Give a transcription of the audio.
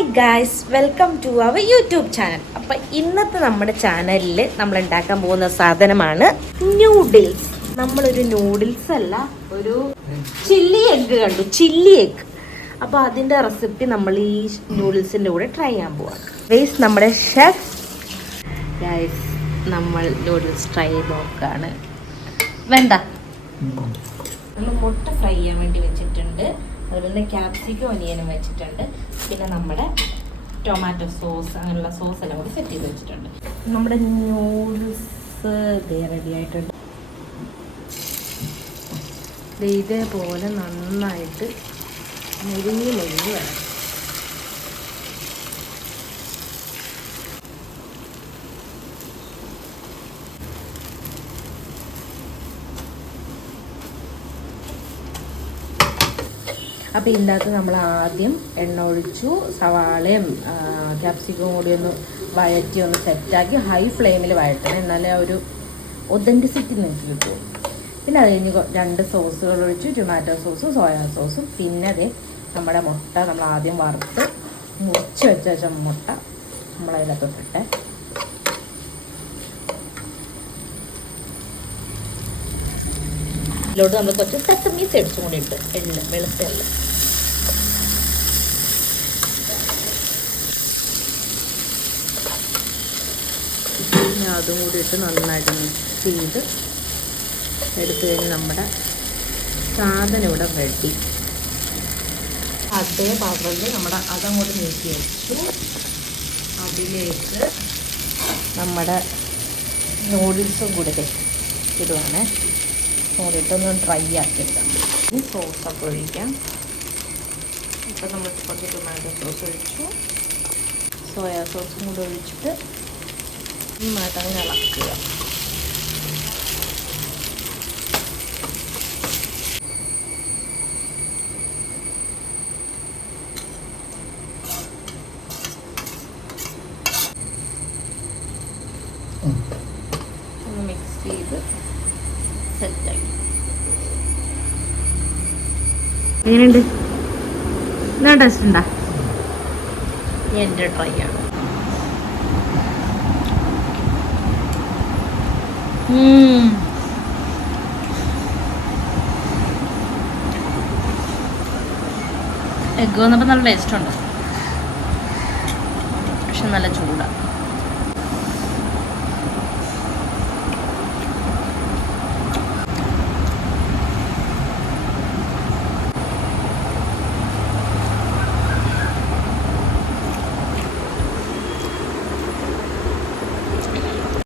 Hi guys, welcome to our YouTube channel. അപ്പം ഇന്നത്തെ നമ്മുടെ ചാനലിൽ നമ്മൾ ഉണ്ടാക്കാൻ പോകുന്ന സാധനമാണ് ന്യൂഡിൽസ്. നമ്മളൊരു നൂഡിൽസ് അല്ല, ഒരു ചില്ലി എഗ്ഗ് കണ്ടു, ചില്ലി എഗ്ഗ്. അപ്പോൾ അതിൻ്റെ റെസിപ്പി നമ്മൾ ഈ നൂഡിൽസിൻ്റെ കൂടെ ട്രൈ ചെയ്യാൻ പോവാം. ഗൈസ്, നമ്മുടെ ഷെഫ് ഗൈസ് നമ്മൾ നൂഡിൽസ് ട്രൈ ചെയ്ത് നോക്കുകയാണ്. വേണ്ട, നമ്മൾ മുട്ട ഫ്രൈ ചെയ്യാൻ വേണ്ടി വെച്ചിട്ടുണ്ട്. അതുപോലെ തന്നെ ക്യാപ്സിക്കും ഒനിയനും വെച്ചിട്ടുണ്ട്. പിന്നെ നമ്മുടെ ടൊമാറ്റോ സോസ്, അങ്ങനെയുള്ള സോസ് എല്ലാം കൂടി സെറ്റ് ചെയ്ത് വെച്ചിട്ടുണ്ട്. നമ്മുടെ നൂഡിൽസ് റെഡി ആയിട്ടുണ്ട്. ഇതേപോലെ നന്നായിട്ട് മുരിഞ്ഞ് വേണം. അപ്പോൾ ഇതിൻ്റെ അകത്ത് നമ്മൾ ആദ്യം എണ്ണ ഒഴിച്ചു, സവാളയും ക്യാപ്സിക്കും കൂടി ഒന്ന് വഴറ്റി ഒന്ന് സെറ്റാക്കി ഹൈ ഫ്ലെയിമിൽ വഴറ്റണം, എന്നാലേ ഒരു ഒതൻറ്റിസിറ്റി നിങ്ങൾക്ക് കിട്ടും. പിന്നെ അത് കഴിഞ്ഞ് 2 സോസുകൾ ഒഴിച്ചു, ടൊമാറ്റോ സോസും സോയാ സോസും. പിന്നെ അതേ നമ്മുടെ മുട്ട നമ്മൾ ആദ്യം വറുത്ത് മുറിച്ച് വെച്ച മുട്ട നമ്മളതിനകത്തോട്ടിട്ടെ. ഇതിലോട്ട് നമ്മൾ കുറച്ച് സെസമി സീഡ്സും കൂടി ഇട്ട്, വെളുത്ത എണ്ണ. അതും കൂടി ഇട്ട് നന്നായിട്ട് മിക്സ് ചെയ്ത് എടുത്തു കഴിഞ്ഞ് നമ്മുടെ സാധനം ഇവിടെ റെഡി. അതേ പാത്രത്തിൽ നമ്മുടെ അതങ്ങോട്ട് നീക്കി വെച്ചു. അതിലേക്ക് നമ്മുടെ നൂഡിൽസും കൂടി ഇടുവാണേ. കൂടിയിട്ടൊന്ന് ഡ്രൈ ആക്കിയെടുക്കാം. ഇനി സോസൊക്കെ ഒഴിക്കാം. ഇപ്പം നമ്മൾ കുറച്ച് ടൊമാറ്റോ സോസ് ഒഴിച്ചു, സോയാ സോസും കൂടി ഒഴിച്ചിട്ട് നന്നായിട്ടങ്ങനെ ഇളക്കുക. ഒന്ന് മിക്സ് ചെയ്ത് സെറ്റായി. എങ്ങനെയുണ്ട്? നല്ല ടേസ്റ്റ് ഉണ്ടാ? എൻ്റെ ട്രൈ ആണ്. എഗ്ഗ് വന്നപ്പോൾ നല്ല ടേസ്റ്റ് ഉണ്ട്, പക്ഷെ നല്ല ചൂടാണ്.